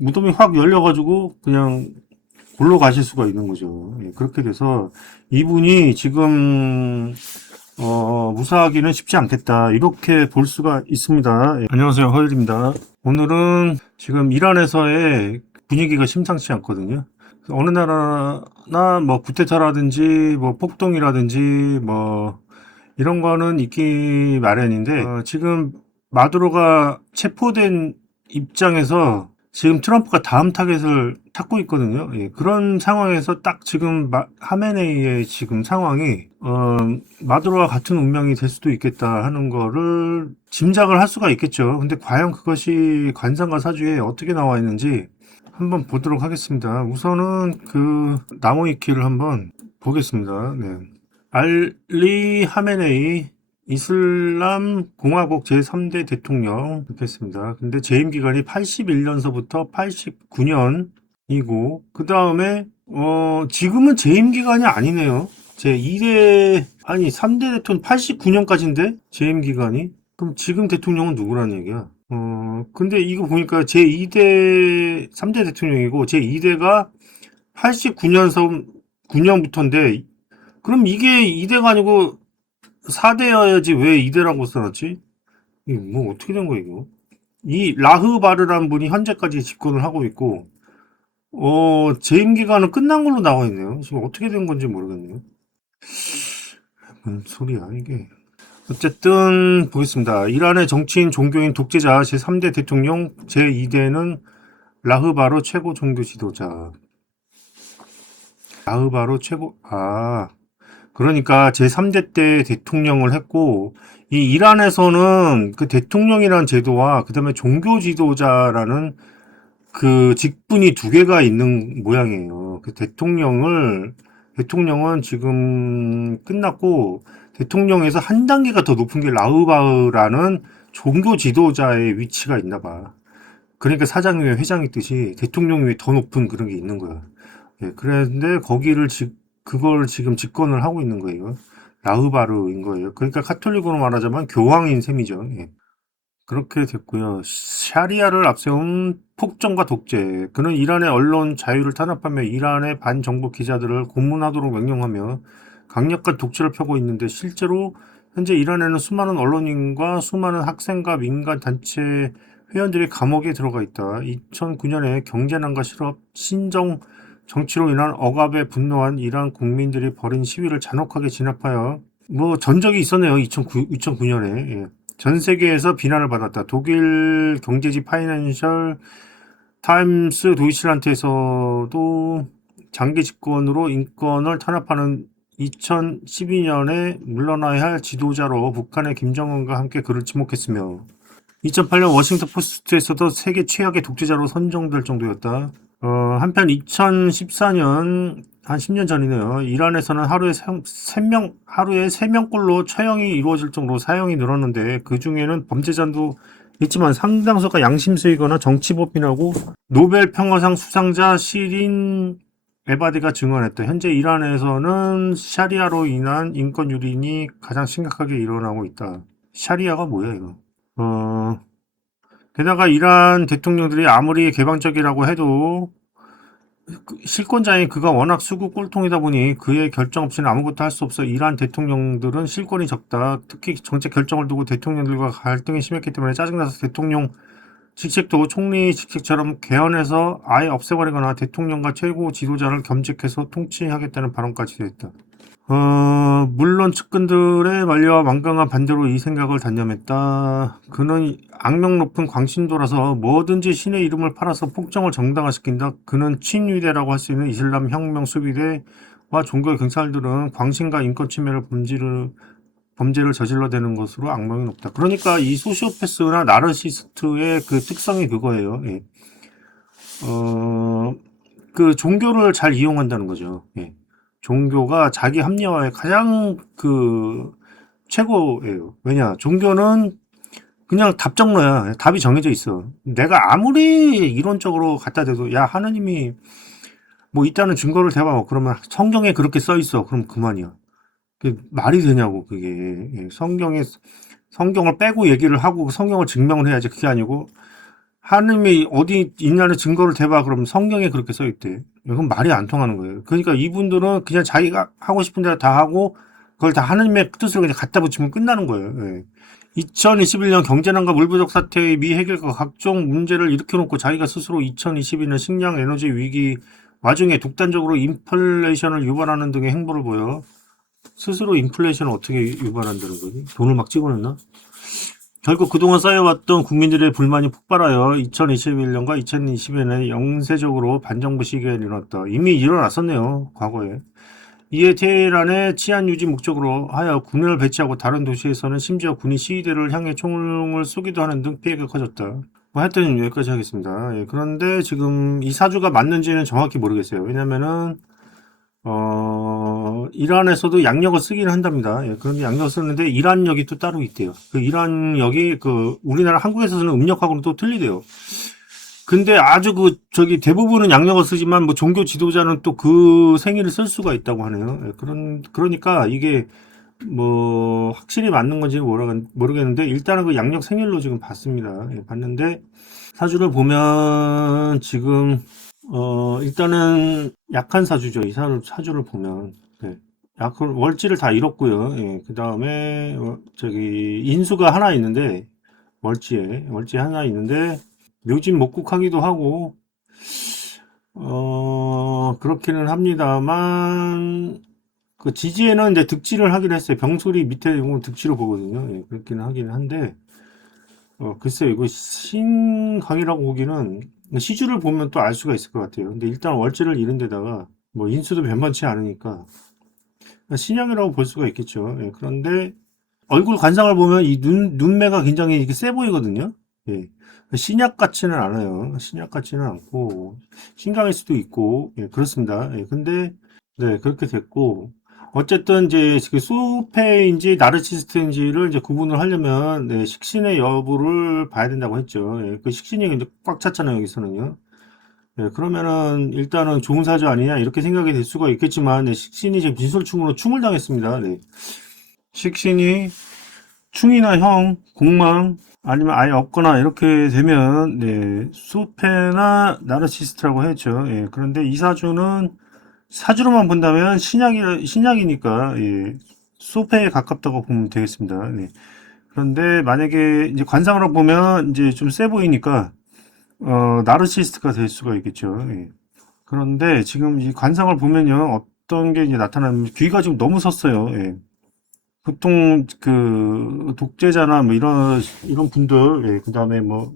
무덤이 확 열려가지고 그냥 골로 가실 수가 있는 거죠. 예, 그렇게 돼서 이분이 지금 무사하기는 쉽지 않겠다. 이렇게 볼 수가 있습니다. 예, 안녕하세요. 허일입니다. 오늘은 지금 이란에서의 분위기가 심상치 않거든요. 어느 나라나 뭐 쿠데타라든지 뭐 폭동이라든지 뭐 이런 거는 있기 마련인데 지금 마두로가 체포된 입장에서 지금 트럼프가 다음 타겟을 찾고 있거든요. 예, 그런 상황에서 딱 지금 하메네이의 지금 상황이 마두로와 같은 운명이 될 수도 있겠다 하는 거를 짐작을 할 수가 있겠죠. 근데 과연 그것이 관상과 사주에 어떻게 나와 있는지 한번 보도록 하겠습니다. 우선은 그 나무위키를 한번 보겠습니다. 네. 알리 하메네이 이슬람 공화국 제3대 대통령 이렇게 했습니다. 근데 재임 기간이 81년서부터 89년이고 그 다음에 지금은 재임 기간이 아니네요. 제 2대 아니 3대 대통령 89년까지인데 재임 기간이 그럼 지금 대통령은 누구라는 얘기야? 근데 이거 보니까 제 2대 3대 대통령이고 제 2대가 89년서 9년부터인데 그럼 이게 2대가 아니고 4대여야지 왜 2대라고 써놨지? 이거 뭐 어떻게 된 거야 이거? 이 라흐바르란 분이 현재까지 집권을 하고 있고 재임 기간은 끝난 걸로 나와 있네요. 지금 어떻게 된 건지 모르겠네요. 뭔 소리야 이게? 어쨌든 보겠습니다. 이란의 정치인, 종교인, 독재자 제3대 대통령 제2대는 라흐바르 최고 종교 지도자. 라흐바르 최고 그러니까 제3대 때 대통령을 했고, 이 이란에서는 그 대통령이라는 제도와 그 다음에 종교 지도자라는 그 직분이 두 개가 있는 모양이에요. 대통령은 지금 끝났고, 대통령에서 한 단계가 더 높은 게 라흐바르라는 종교 지도자의 위치가 있나 봐. 그러니까 사장 위에 회장 있듯이 대통령 위에 더 높은 그런 게 있는 거야. 예, 그런데 그걸 지금 집권을 하고 있는 거예요. 라흐바르인 거예요. 그러니까 카톨릭으로 말하자면 교황인 셈이죠. 예. 그렇게 됐고요. 샤리아를 앞세운 폭정과 독재. 그는 이란의 언론 자유를 탄압하며 이란의 반정부 기자들을 고문하도록 명령하며 강력한 독재를 펴고 있는데 실제로 현재 이란에는 수많은 언론인과 수많은 학생과 민간 단체 회원들이 감옥에 들어가 있다. 2009년에 경제난과 실업, 신정 정치로 인한 억압에 분노한 이란 국민들이 벌인 시위를 잔혹하게 진압하여 뭐 전적이 있었네요. 2009년에. 전 세계에서 비난을 받았다. 독일 경제지 파이낸셜 타임스 도이칠란트에서도 장기 집권으로 인권을 탄압하는 2012년에 물러나야 할 지도자로 북한의 김정은과 함께 그를 지목했으며 2008년 워싱턴 포스트에서도 세계 최악의 독재자로 선정될 정도였다. 한편 2014년 한 10년 전이네요. 이란에서는 하루에 3명꼴로 처형이 이루어질 정도로 사형이 늘었는데 그 중에는 범죄자도 있지만 상당수가 양심수이거나 정치법인하고 노벨 평화상 수상자 시린 에바디가 증언했다. 현재 이란에서는 샤리아로 인한 인권 유린이 가장 심각하게 일어나고 있다. 샤리아가 뭐야 이거? 게다가 이란 대통령들이 아무리 개방적이라고 해도 실권자인 그가 워낙 수구 꼴통이다 보니 그의 결정 없이는 아무것도 할 수 없어. 이란 대통령들은 실권이 적다. 특히 정책 결정을 두고 대통령들과 갈등이 심했기 때문에 짜증나서 대통령 직책도 총리 직책처럼 개헌해서 아예 없애버리거나 대통령과 최고 지도자를 겸직해서 통치하겠다는 발언까지 했다. 물론 측근들의 만류와 완강한 반대로 이 생각을 단념했다. 그는 악명 높은 광신도라서 뭐든지 신의 이름을 팔아서 폭정을 정당화시킨다. 그는 친위대라고 할 수 있는 이슬람 혁명 수비대와 종교 경찰들은 광신과 인권 침해를 범죄를 저질러대는 것으로 악명이 높다. 그러니까 이 소시오패스나 나르시스트의 그 특성이 그거예요. 예. 그 종교를 잘 이용한다는 거죠. 예. 종교가 자기 합리화의 가장 그 최고예요. 왜냐? 종교는 그냥 답정너야. 답이 정해져 있어. 내가 아무리 이론적으로 갖다 대도 야 하나님이 뭐 있다는 증거를 대봐. 그러면 성경에 그렇게 써 있어. 그럼 그만이야. 그게 말이 되냐고 그게. 예, 성경을 빼고 얘기를 하고 성경을 증명을 해야지. 그게 아니고 하느님이 어디 있냐는 증거를 대봐. 그러면 성경에 그렇게 써 있대. 이건 말이 안 통하는 거예요. 그러니까 이분들은 그냥 자기가 하고 싶은 대로 다 하고 그걸 다 하느님의 뜻을 그냥 갖다 붙이면 끝나는 거예요. 예. 2021년 경제난과 물 부족 사태의 미해결과 각종 문제를 일으켜놓고 자기가 스스로 2022년 식량 에너지 위기 와중에 독단적으로 인플레이션을 유발하는 등의 행보를 보여. 스스로 인플레이션을 어떻게 유발한다는 거지? 돈을 막 찍어냈나? 결국 그동안 쌓여왔던 국민들의 불만이 폭발하여 2021년과 2022년에 영세적으로 반정부 시기가 일어났다. 이미 일어났었네요, 과거에. 이에 테헤란의 치안 유지 목적으로 하여 군을 배치하고 다른 도시에서는 심지어 군이 시위대를 향해 총을 쏘기도 하는 등 피해가 커졌다. 뭐 하여튼 여기까지 하겠습니다. 예, 그런데 지금 이 사주가 맞는지는 정확히 모르겠어요. 왜냐면은 이란에서도 양력을 쓰긴 한답니다. 예, 그런데 양력을 쓰는데 이란역이 또 따로 있대요. 그 이란역이 그 우리나라 한국에서 쓰는 음력하고는 또 틀리대요. 근데 아주 대부분은 양력을 쓰지만 뭐 종교 지도자는 또 그 생일을 쓸 수가 있다고 하네요. 예, 그러니까 이게 뭐 확실히 맞는 건지는 모르겠는데 일단은 그 양력 생일로 지금 봤습니다. 예, 봤는데 사주를 보면 지금 일단은 약한 사주죠. 이 사주를 보면. 네. 월지를 다 잃었고요. 예, 그 다음에, 인수가 하나 있는데, 월지에 하나 있는데, 묘진 목국하기도 하고, 그렇기는 합니다만, 그 지지에는 이제 득지를 하긴 했어요. 병소리 밑에 보면 득지로 보거든요. 예, 그렇기는 하긴 한데, 글쎄요, 이거 신강이라고 보기는 시주를 보면 또 알 수가 있을 것 같아요. 근데 일단 월지를 잃은 데다가 뭐 인수도 변변치 않으니까 신형이라고 볼 수가 있겠죠. 예, 그런데 얼굴 관상을 보면 이 눈매가 굉장히 이렇게 세 보이거든요. 예. 신약 같지는 않아요. 신약 같지는 않고 신강일 수도 있고 예, 그렇습니다. 예, 근데 네 그렇게 됐고 어쨌든 이제 그 수페인지 나르시스트인지를 이제 구분을 하려면 네, 식신의 여부를 봐야 된다고 했죠. 예, 그 식신이 이제 꽉 찼잖아요 여기서는요. 예, 그러면은 일단은 좋은 사주 아니냐 이렇게 생각이 될 수가 있겠지만 네, 식신이 지금 빈솔충으로 충을 당했습니다. 네. 식신이 충이나 형, 공망 아니면 아예 없거나 이렇게 되면 네, 수페나 나르시스트라고 했죠. 예, 그런데 이 사주는 사주로만 본다면 신약이니까 예, 수페에 가깝다고 보면 되겠습니다. 네. 그런데 만약에 이제 관상으로 보면 이제 좀 세 보이니까 나르시스트가 될 수가 있겠죠. 예. 그런데 지금 이 관상을 보면요 어떤 게 이제 나타나면 귀가 지금 너무 섰어요. 예. 보통 그 독재자나 뭐 이런 분들, 예, 그다음에 뭐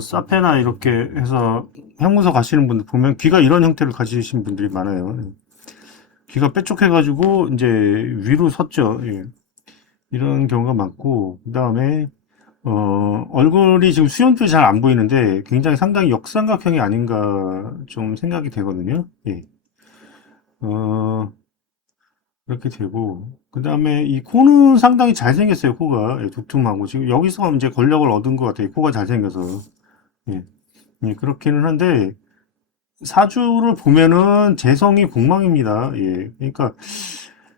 사페나 이렇게 해서 형무소 가시는 분들 보면 귀가 이런 형태를 가지신 분들이 많아요. 예. 귀가 뾰족해가지고 이제 위로 섰죠. 예. 이런 경우가 많고 그다음에 얼굴이 지금 수염도 잘 안 보이는데 굉장히 상당히 역삼각형이 아닌가 좀 생각이 되거든요. 예. 어, 그렇게 되고 그다음에 이 코는 상당히 잘생겼어요. 코가 예, 두툼하고 지금 여기서 이제 권력을 얻은 것 같아요. 코가 잘생겨서 예, 예, 그렇기는 한데 사주를 보면은 재성이 공망입니다. 예, 그러니까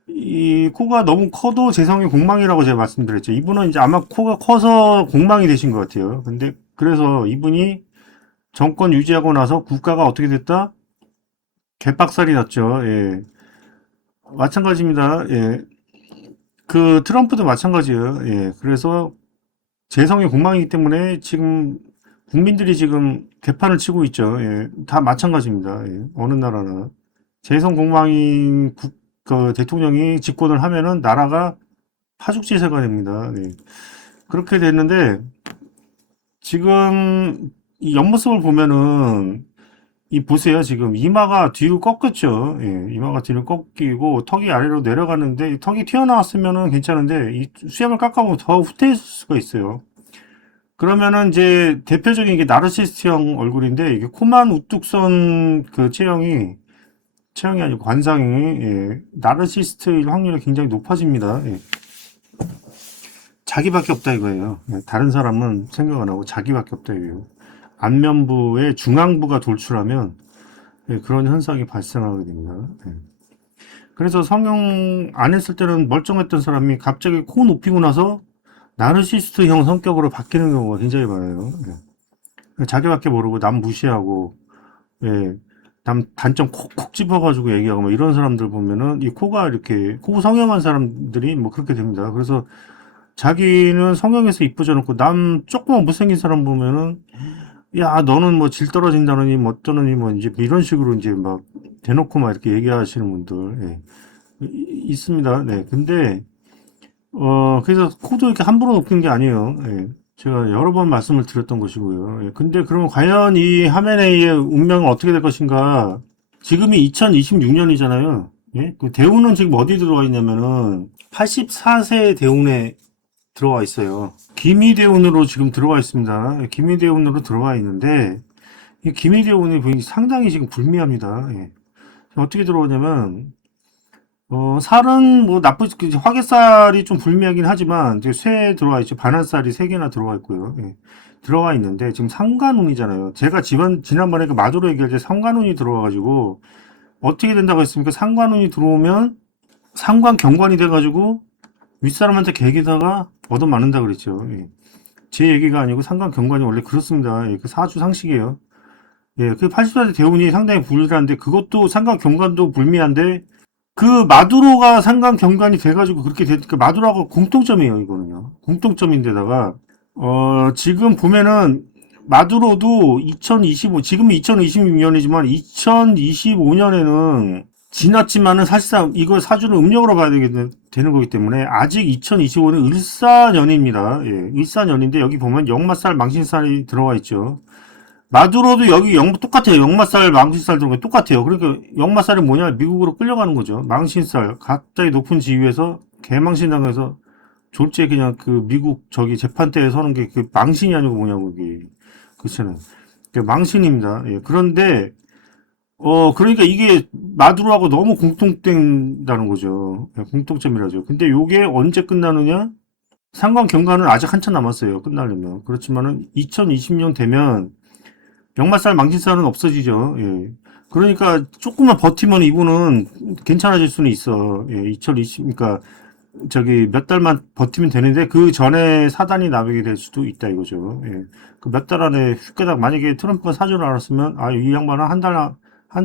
이 코가 너무 커도 재성이 공망이라고 제가 말씀드렸죠. 이분은 이제 아마 코가 커서 공망이 되신 것 같아요. 근데 그래서 이분이 정권 유지하고 나서 국가가 어떻게 됐다? 개빡살이 났죠. 예. 마찬가지입니다. 예. 그 트럼프도 마찬가지예요. 예. 그래서 재성이 공망이기 때문에 지금 국민들이 지금 개판을 치고 있죠. 예. 다 마찬가지입니다. 예. 어느 나라나 재성 공망인 그 대통령이 집권을 하면은 나라가 파죽지세가 됩니다. 예. 그렇게 됐는데 지금 이 옆모습을 보면은 이 보세요. 지금 이마가 뒤로 꺾였죠. 예, 이마가 뒤로 꺾이고 턱이 아래로 내려가는데 이 턱이 튀어나왔으면은 괜찮은데 이 수염을 깎아보면 더 후퇴했을 수가 있어요. 그러면은 이제 대표적인 게 나르시스트형 얼굴인데 이게 코만 우뚝 선 그 체형이 아니고 관상이 예, 나르시스트일 확률이 굉장히 높아집니다. 예. 자기밖에 없다 이거예요. 예, 다른 사람은 생각 안 하고 자기밖에 없다 이거예요. 안면부에 중앙부가 돌출하면 예, 그런 현상이 발생하게 됩니다. 예. 그래서 성형 안 했을 때는 멀쩡했던 사람이 갑자기 코 높이고 나서 나르시스트형 성격으로 바뀌는 경우가 굉장히 많아요. 예. 자기밖에 모르고 남 무시하고, 예. 남 단점 콕콕 집어가지고 얘기하고 뭐 이런 사람들 보면은 이 코가 이렇게 코 성형한 사람들이 뭐 그렇게 됩니다. 그래서 자기는 성형해서 이쁘져 놓고 남 조그만 못생긴 사람 보면은 야 너는 뭐 질 떨어진다느니 뭐 어쩌느니 뭐 이제 이런 식으로 이제 막 대놓고 막 이렇게 얘기하시는 분들 예. 있습니다. 네. 근데 그래서 코도 이렇게 함부로 높이는 게 아니에요. 예. 제가 여러 번 말씀을 드렸던 것이고요. 예. 근데 그러면 과연 이 하메네이의 운명은 어떻게 될 것인가? 지금이 2026년이잖아요. 예? 그 대운은 지금 어디 들어가 있냐면은 84세 대운에 들어와 있어요. 기미대운으로 지금 들어와 있습니다. 예, 기미대운으로 들어와 있는데 이 기미대운이 상당히 지금 불미합니다. 예. 어떻게 들어오냐면 살은 뭐 화개살이 좀 불미하긴 하지만 이제 쇠 들어와 있죠. 반환살이 3개나 들어와 있고요. 예. 들어와 있는데 지금 상관운이잖아요. 제가 지난번에 그 마도로 얘기할 때 상관운이 들어와가지고 어떻게 된다고 했습니까? 상관운이 들어오면 상관 경관이 돼가지고 윗사람한테 개기다가 얻어맞는다 그랬죠. 예. 제 얘기가 아니고 상관 경관이 원래 그렇습니다. 예. 그 사주 상식이에요. 예, 그 80대 대운이 상당히 불리한데 그것도 상관 경관도 불미한데 그 마두로가 상관 경관이 돼가지고 그렇게 되니까 마두로가 공통점이에요, 이거는요. 공통점인데다가 지금 보면은 마두로도 2025 지금은 2026년이지만 2025년에는 지났지만은 사실상 이거 사주를 음력으로 봐야 되는 거기 때문에 아직 2025는 을사년입니다. 예, 을사년인데 여기 보면 역마살 망신살이 들어가 있죠. 마두로도 여기 똑같아요. 역마살, 망신살 들어간 게 똑같아요. 그러니까 역마살이 뭐냐? 미국으로 끌려가는 거죠. 망신살, 갑자기 높은 지위에서 개망신 당해서 졸지에 그냥 그 미국 저기 재판대에 서는 게 그 망신이 아니고 뭐냐고 이게 그렇잖아요. 망신입니다. 예. 그런데 그러니까 이게 마두로하고 너무 공통된다는 거죠. 예, 공통점이라죠. 근데 요게 언제 끝나느냐? 상관 경과는 아직 한참 남았어요. 끝나려면. 그렇지만은 2020년 되면 역마살 망신살은 없어지죠. 예. 그러니까 조금만 버티면 이분은 괜찮아질 수는 있어. 예, 2020, 그러니까 저기 몇 달만 버티면 되는데 그 전에 사단이 나게 될 수도 있다 이거죠. 예. 그 몇 달 안에 휘가닥 만약에 트럼프가 사주를 알았으면 아, 이 양반은 한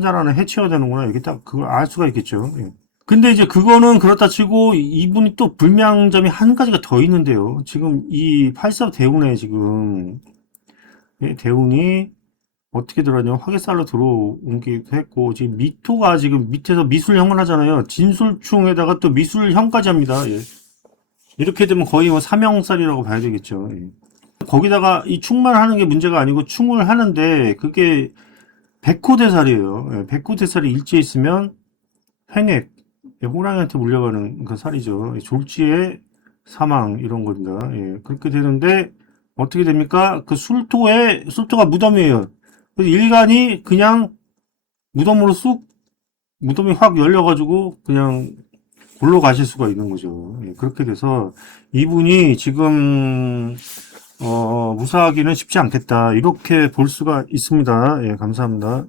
달 안에 해치워야 되는구나. 이게 딱 그걸 알 수가 있겠죠. 예. 근데 이제 그거는 그렇다 치고 이분이 또 불명점이 한 가지가 더 있는데요. 지금 이 84 대운에 지금 예, 대운이 어떻게 들어가냐면 화개살로 들어오기도 했고 지금 미토가 지금 밑에서 미술형을 하잖아요. 진술충에다가 또 미술형까지 합니다. 예. 이렇게 되면 거의 뭐 삼형살이라고 봐야 되겠죠. 예. 거기다가 이 충만 하는 게 문제가 아니고 충을 하는데 그게 백호대살이에요. 예. 백호대살이 일지에 있으면 횡액, 예, 호랑이한테 물려가는 그 살이죠. 예. 졸지에 사망 이런 겁니다. 예. 그렇게 되는데 어떻게 됩니까? 그 술토가 무덤이에요. 그래서 일간이 그냥 무덤으로 무덤이 확 열려가지고 그냥 골로 가실 수가 있는 거죠. 예, 그렇게 돼서 이분이 지금 무사하기는 쉽지 않겠다 이렇게 볼 수가 있습니다. 예, 감사합니다.